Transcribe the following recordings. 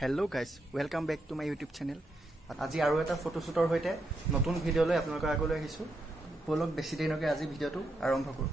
Hello guys, welcome back to my YouTube channel. আজি আৰু এটা ফটোশুটৰ হৈতে নতুন ভিডিও লৈ আপোনালোকৰ আগলৈ আহিছো। বলক বেছি দিনকৈ আজি ভিডিওটো আৰম্ভ কৰো।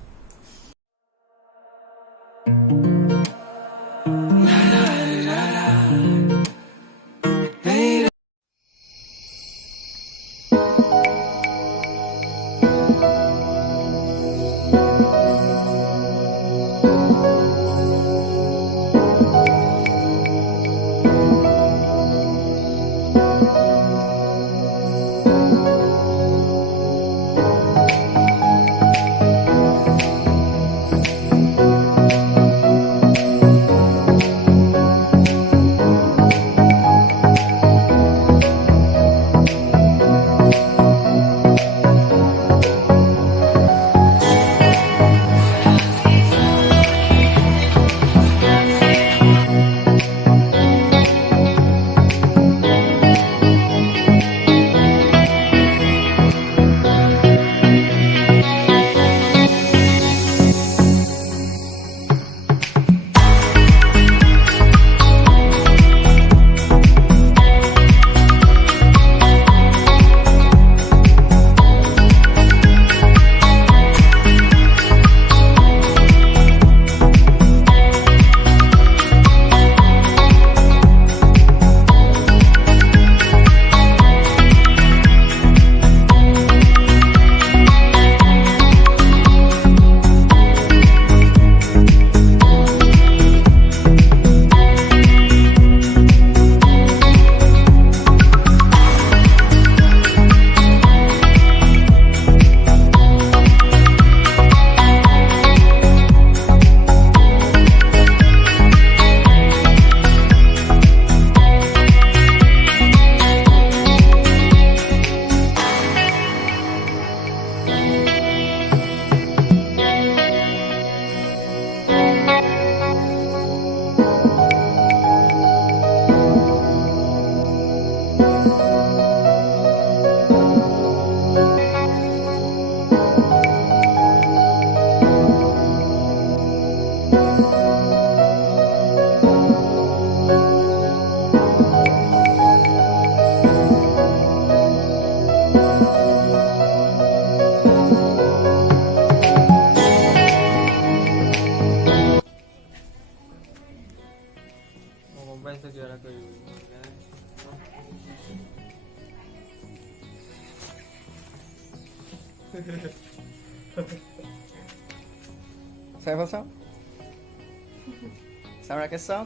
Saya apa sao? Sao ra cái sao?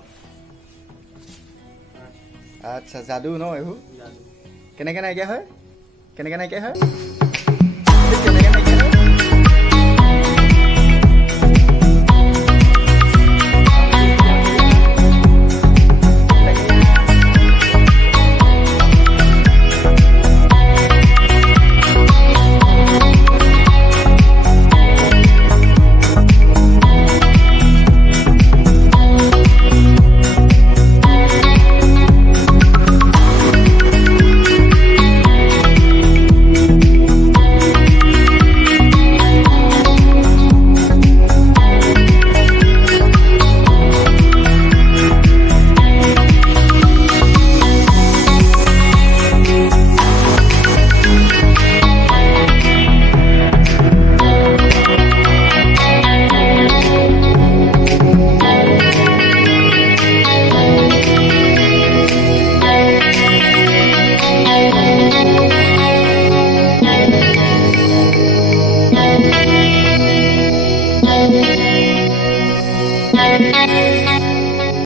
আচ্ছা জাদু ন এহু কেনেকে নাইকিয়া হয় কেনেকে নাইকিয়া হয়